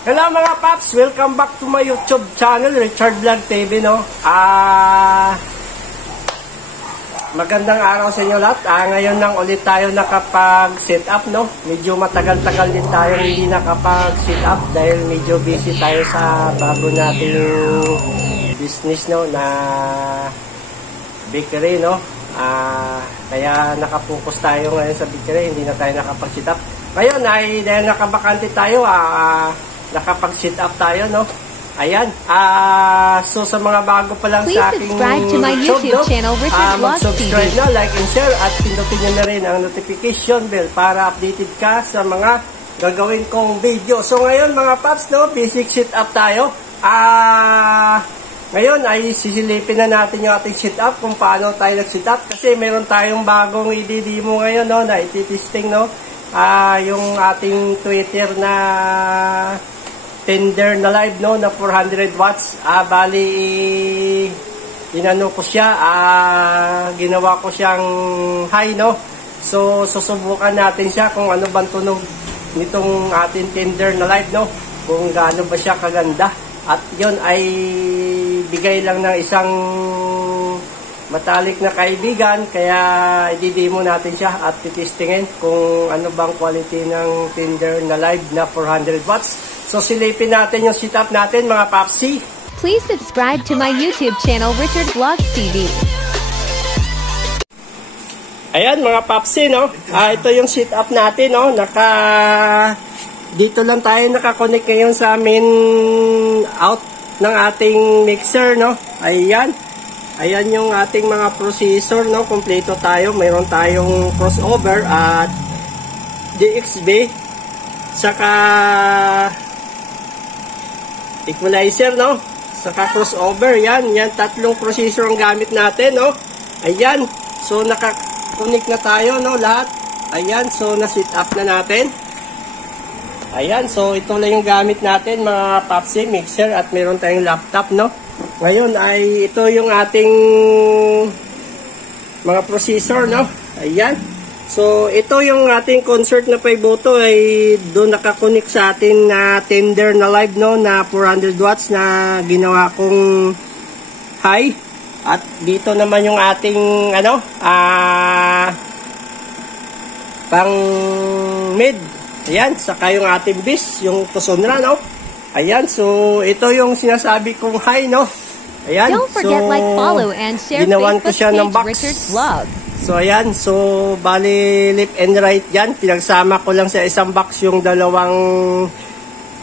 Hello mga paps, welcome back to my YouTube channel, Richard Vlog TV, no? Magandang araw sa inyo lahat. Ngayon lang ulit tayo nakapag-set up, no? Medyo matagal-tagal din tayo hindi nakapag-set up dahil medyo busy tayo sa bago nating business, no? Na bakery, no? Kaya nakapokus tayo ngayon sa bakery, hindi na tayo nakapag-set up. Ngayon ay dahil nakabakante tayo, nakapag-set up tayo, no? Ayan. So sa mga bago pa lang sa aking YouTube channel, Richard Vlog TV, mag-subscribe na, like and share, at pindutin nyo na rin ang notification bell para updated ka sa mga gagawin kong video. So ngayon mga paps, no, basic set up tayo. Ngayon ay sisilipin na natin yung ating set up, kung paano tayo nag-set up, kasi meron tayong bagong i-demo ngayon, no, na iti-testing, no. Yung ating Twitter na tender na live, no, na 400 watts. Bali inano ko siya, ginawa ko siyang high, no. So susubukan natin siya kung ano bang tunog nitong ating tender na live, no, kung gaano ba siya kaganda. At yon ay bigay lang ng isang matalik na kaibigan, kaya i-demo natin siya at titestingin kung ano bang quality ng tender na live na 400 watts. So silipin natin yung setup natin mga papsi. Please subscribe to my YouTube channel, Richard Vlog TV. Ayan mga papsi, no. Ito yung setup natin, no. Dito lang tayo nakakonect ngayon sa main out ng ating mixer, no. Ayan. Ayan yung ating mga processor, no. Kompleto tayo. Mayroon tayong crossover at DXB, saka equalizer, no. Saka crossover. Yan tatlong processor ang gamit natin, no. Ayan. So naka-connect na tayo, no, lahat. Ayan, so na-set up na natin. Ayan, so ito lang yung gamit natin mga papsi, mixer, at meron tayong laptop, no. Ngayon ay ito yung ating mga processor, no. Ayan. So ito yung ating concert na 5 boto ay doon nakakunik sa atin na tender na live, no, na 400 watts na ginawa kong high. At dito naman yung ating pang mid. Ayan, saka yung ating bis, yung tusonra, no. Ayan, so ito yung sinasabi kong high, no. Ayan, don't forget like, follow, and share ginawan ko siya ng box. Richard Vlog. So ayan, so bali left and right yan. Pinagsama ko lang sa isang box yung dalawang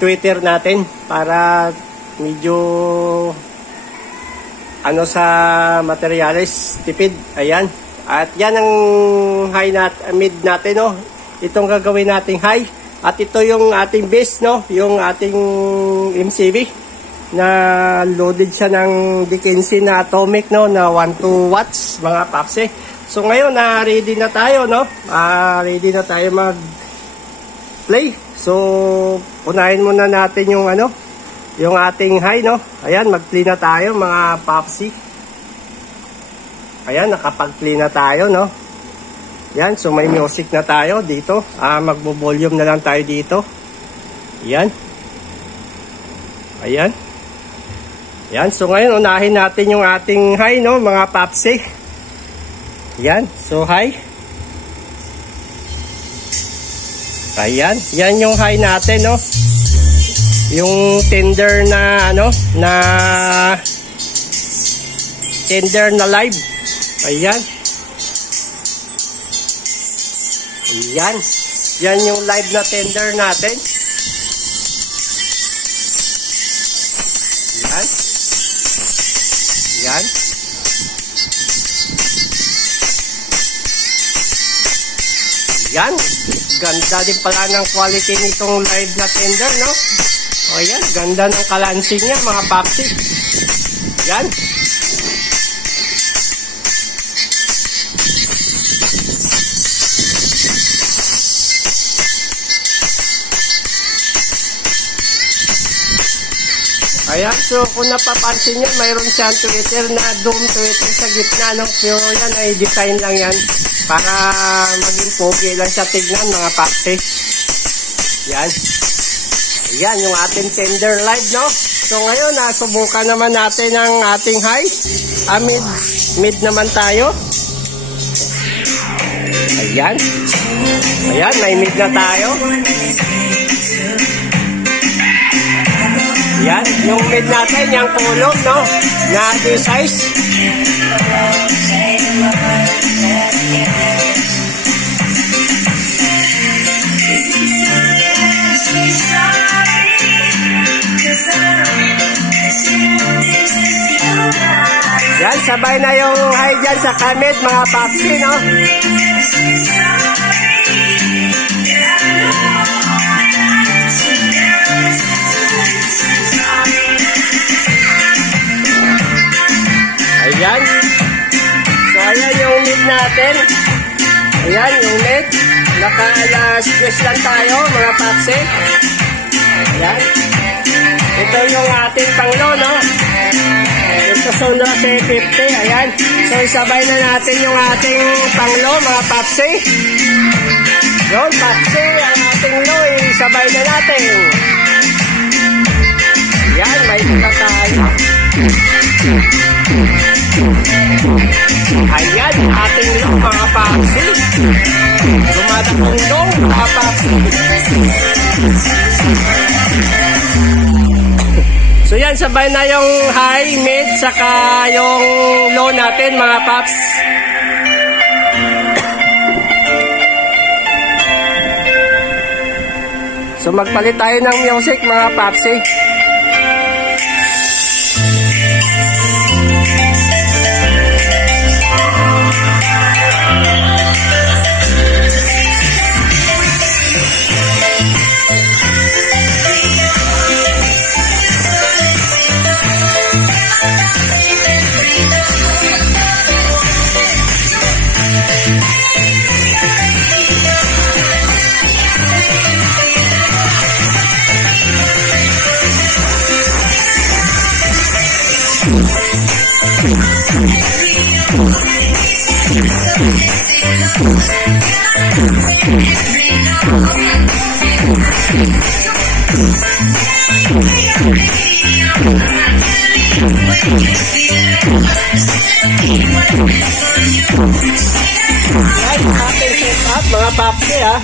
Twitter natin para medyo sa materials tipid. Ayan. At yan ang high mid natin, no. Itong gagawin nating high. At ito yung ating base, no, yung ating MCB na loaded siya ng D15 na atomic, no, na 12 watts mga papsi. So ngayon ready na tayo, no. Ready na tayo mag-play. So unahin muna natin yung yung ating high, no. Ayan, mag-play na tayo mga papsi. Ayan, nakapag-play na tayo, no. Yan, so may music na tayo dito. Magbo-volume na lang tayo dito. Yan. Ayan. Yan, so ngayon unahin natin yung ating high, no, mga papsi. Yan, so high. Ayan, yan yung high natin, no. Yung tender na na tender na live. Ayan. Yan. Yan yung live na tender natin. Yan. Yan. Yan. Ganda din pala ng quality nitong live na tender, no? O yan, ganda ng kalansing niya mga papsi. Yan. Ayan, so kung napapansin nyo, mayroon siyang Twitter na Doom Twitter sa gitna, no? Pero yan ay design lang yan para maging pogi lang siya tignan mga papsi. Yan. Yan yung ating tender live, no? So ngayon, subukan naman natin ang ating high. Mid naman tayo. Ayan. Ayan, may mid na tayo. Yan, yung mid natin, yung kulog, no? Na this size. Yan, sabay na yung high dyan sa kamid, mga papsi, no? Ayan. So, ayan yung mid natin. Ayan, yung mid. Naka-alas 10 lang tayo, mga papsi. Ayan. Ito yung ating panglo, no? Ito Sonora C50. Ayan. So, isabay na natin yung ating panglo, mga papsi. Yun, papsi, ang ating lo, isabay na natin. Ayan, may ito tayo. Ayan, ating lo, mga papsi. Dumadakong lo, mga papsi. So yan, sabay na yung high, mid, saka yung low natin, mga paps. So magpalit tayo ng music, mga papsi. Ay, ating set up, mga papsi, ha.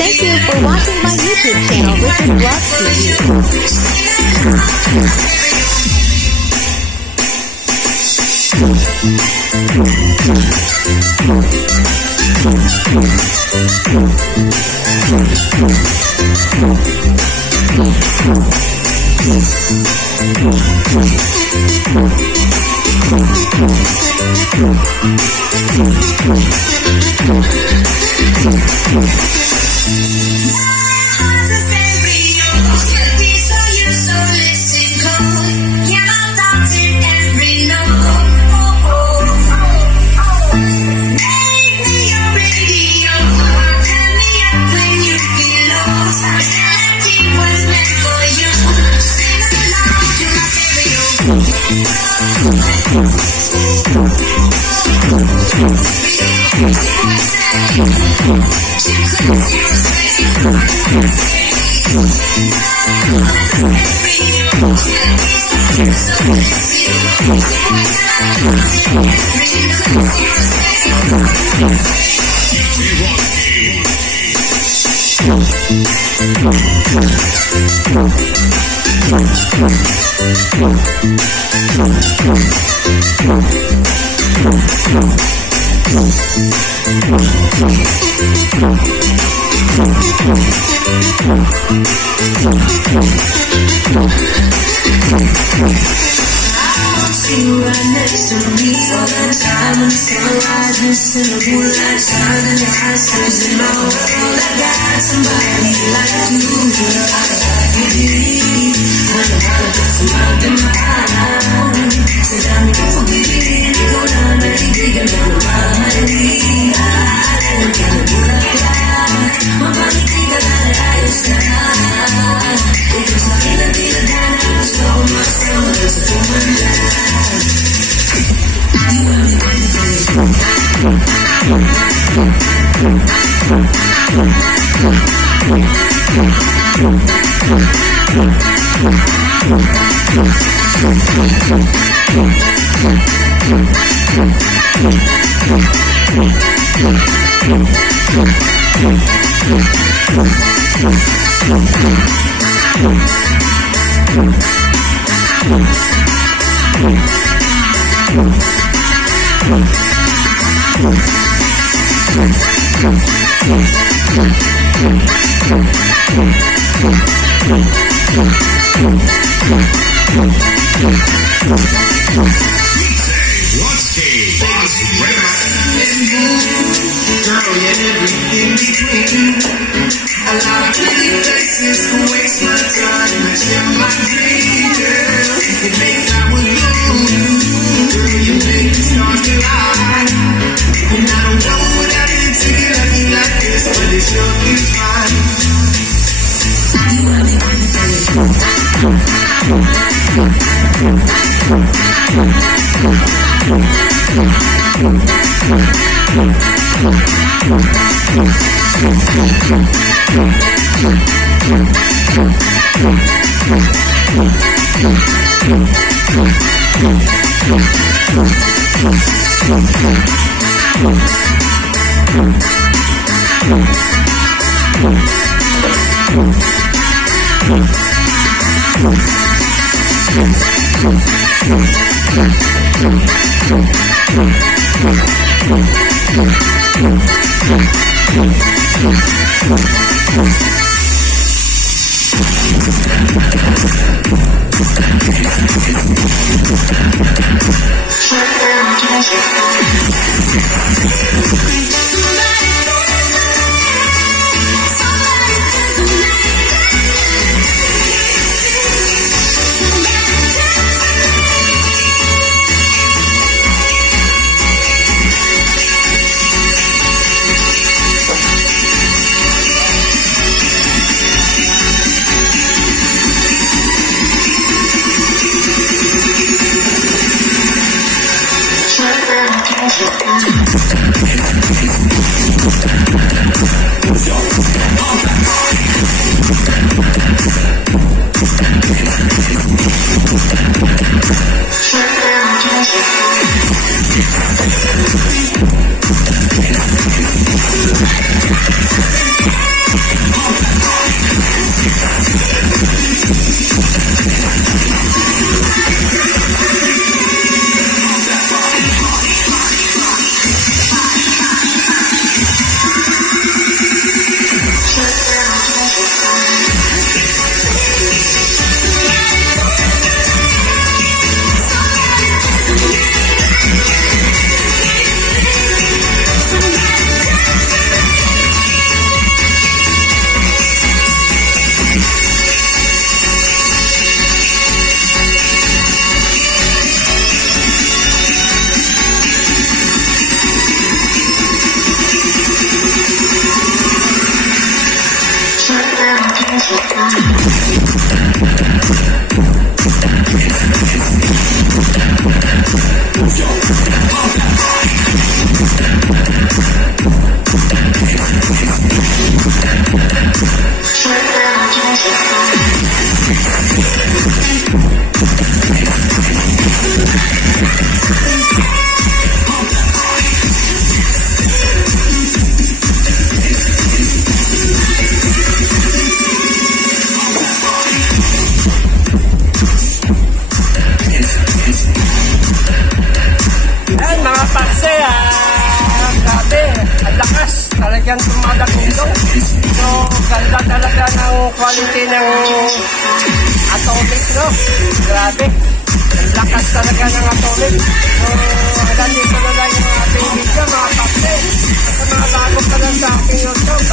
Thank you for watching my YouTube channel, Richard Vlogs Vlogs. See you right next to me all the time when the sun rises in the moonlight, shines in your eyes, turns in my world. I got somebody like you. I believe when the water gets out in my eyes. Said I'm your forgetting, you go down very big and never mind. I don't care what I got. My body think I got it out of style. Because I ain't a bit of that, I saw myself as a woman life. Girl, you're everything between. A lot of pretty faces who waste my time, but you're my dream, girl. It makes I would lose. Girl, you make me start to lie. And I don't know what I did to get lucky like this, but it sure feels fine. You want me yan tumadagundong. So, ganda talaga ng quality ng Atomic, no? Grabe. Lakas talaga ng Atomic. So, hanggang dito na lang yung ating video, mga kapte. At mga bago pa lang sa aking YouTube.